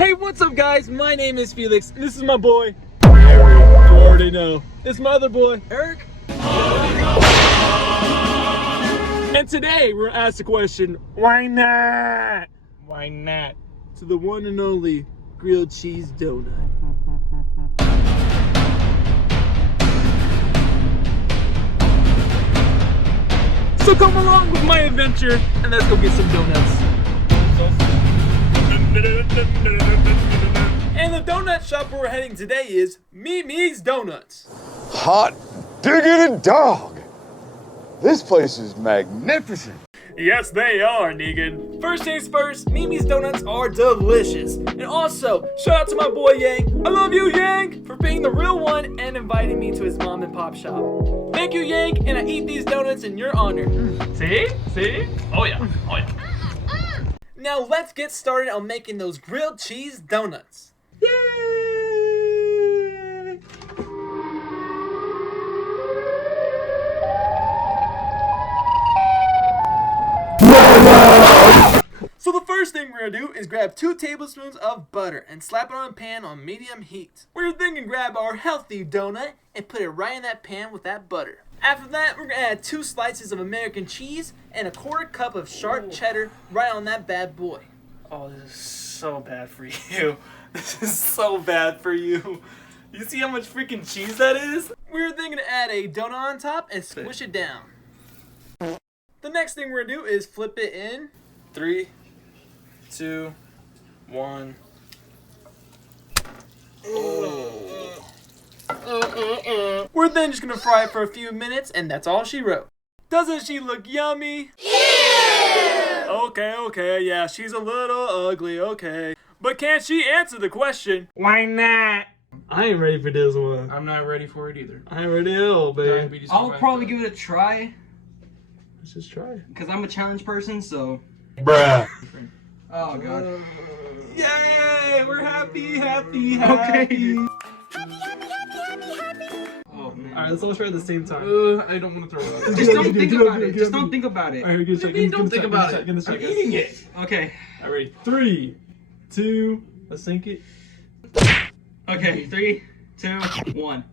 Hey, what's up guys? My name is Felix, and this is my boy, Harry. You already know. It's my other boy, Eric. And today, we're gonna ask the question, why not? Why not? To the one and only grilled cheese donut. So come along with my adventure, and let's go get some donuts. And the donut shop where we're heading today is Mimi's Donuts. Hot diggity dog! This place is magnificent. Yes, they are, Negan. First things first, Mimi's Donuts are delicious. And also, shout out to my boy Yang. I love you, Yang, for being the real one and inviting me to his mom and pop shop. Thank you, Yang, and I eat these donuts in your honor. See? See? Oh yeah, oh yeah. Now let's get started on making those grilled cheese donuts. Yay! So the first thing we're gonna do is grab 2 tablespoons of butter and slap it on a pan on medium heat. We're then gonna grab our healthy donut and put it right in that pan with that butter. After that, we're gonna add 2 slices of American cheese and a 1/4 cup of sharp cheddar right on that bad boy. Oh, this is so bad for you. This is so bad for you. You see how much freaking cheese that is? We're then gonna add a donut on top and squish it down. The next thing we're gonna do is flip it in. 3, 2, 1. We're then just gonna fry it for a few minutes, and that's all she wrote. Doesn't she look yummy? Yeah! Okay, yeah, she's a little ugly, okay. But can she answer the question? Why not? I ain't ready for this one. I'm not ready for it either. I ain't ready at all, baby. I'll probably give it a try. Let's just try it. Because I'm a challenge person, so. Bruh. Oh, God. Yay! We're happy. Okay. Oh, man. Alright, let's all try at the same time. I don't want to throw it up. Just don't think about it. Just don't think about it. Alright, Don't think about it. I'm eating it. Okay. Alright, ready? 3, 2, let's sink it. Okay, 3, 2, 1.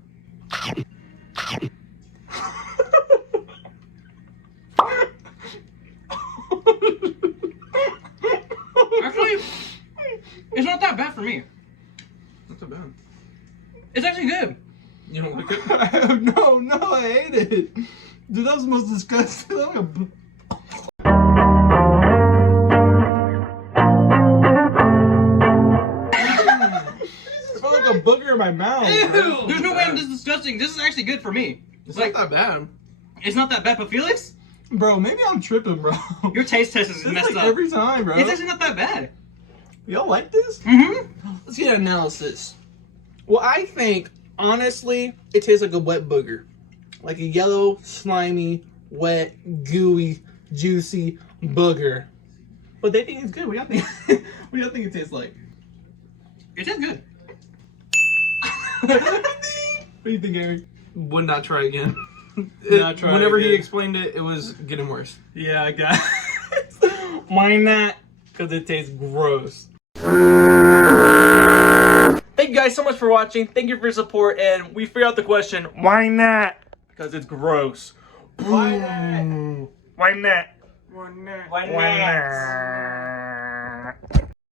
Actually, it's not that bad for me. Not so bad. It's actually good. You don't like it? No, I hate it. Dude, that was the most disgusting. Like I felt like a booger in my mouth. Ew. There's no way I'm this disgusting. This is actually good for me. It's like, not that bad. It's not that bad, but Felix? Bro, maybe I'm tripping, bro. Your taste test is messed like up. Every time, bro. It's actually not that bad. Y'all like this? Mm-hmm. Let's get an analysis. Well, I think, honestly, it tastes like a wet booger. Like a yellow, slimy, wet, gooey, juicy booger. But they think it's good. What do y'all think? What do y'all think it tastes like? It tastes good. What do you think, Eric? Would not try again. Whenever he explained it, it was getting worse. Yeah, I got it. Why not? Because it tastes gross. Thank you guys so much for watching. Thank you for your support. And we figured out the question, why not? Because it's gross. Why not? Why not? Why not? Why not?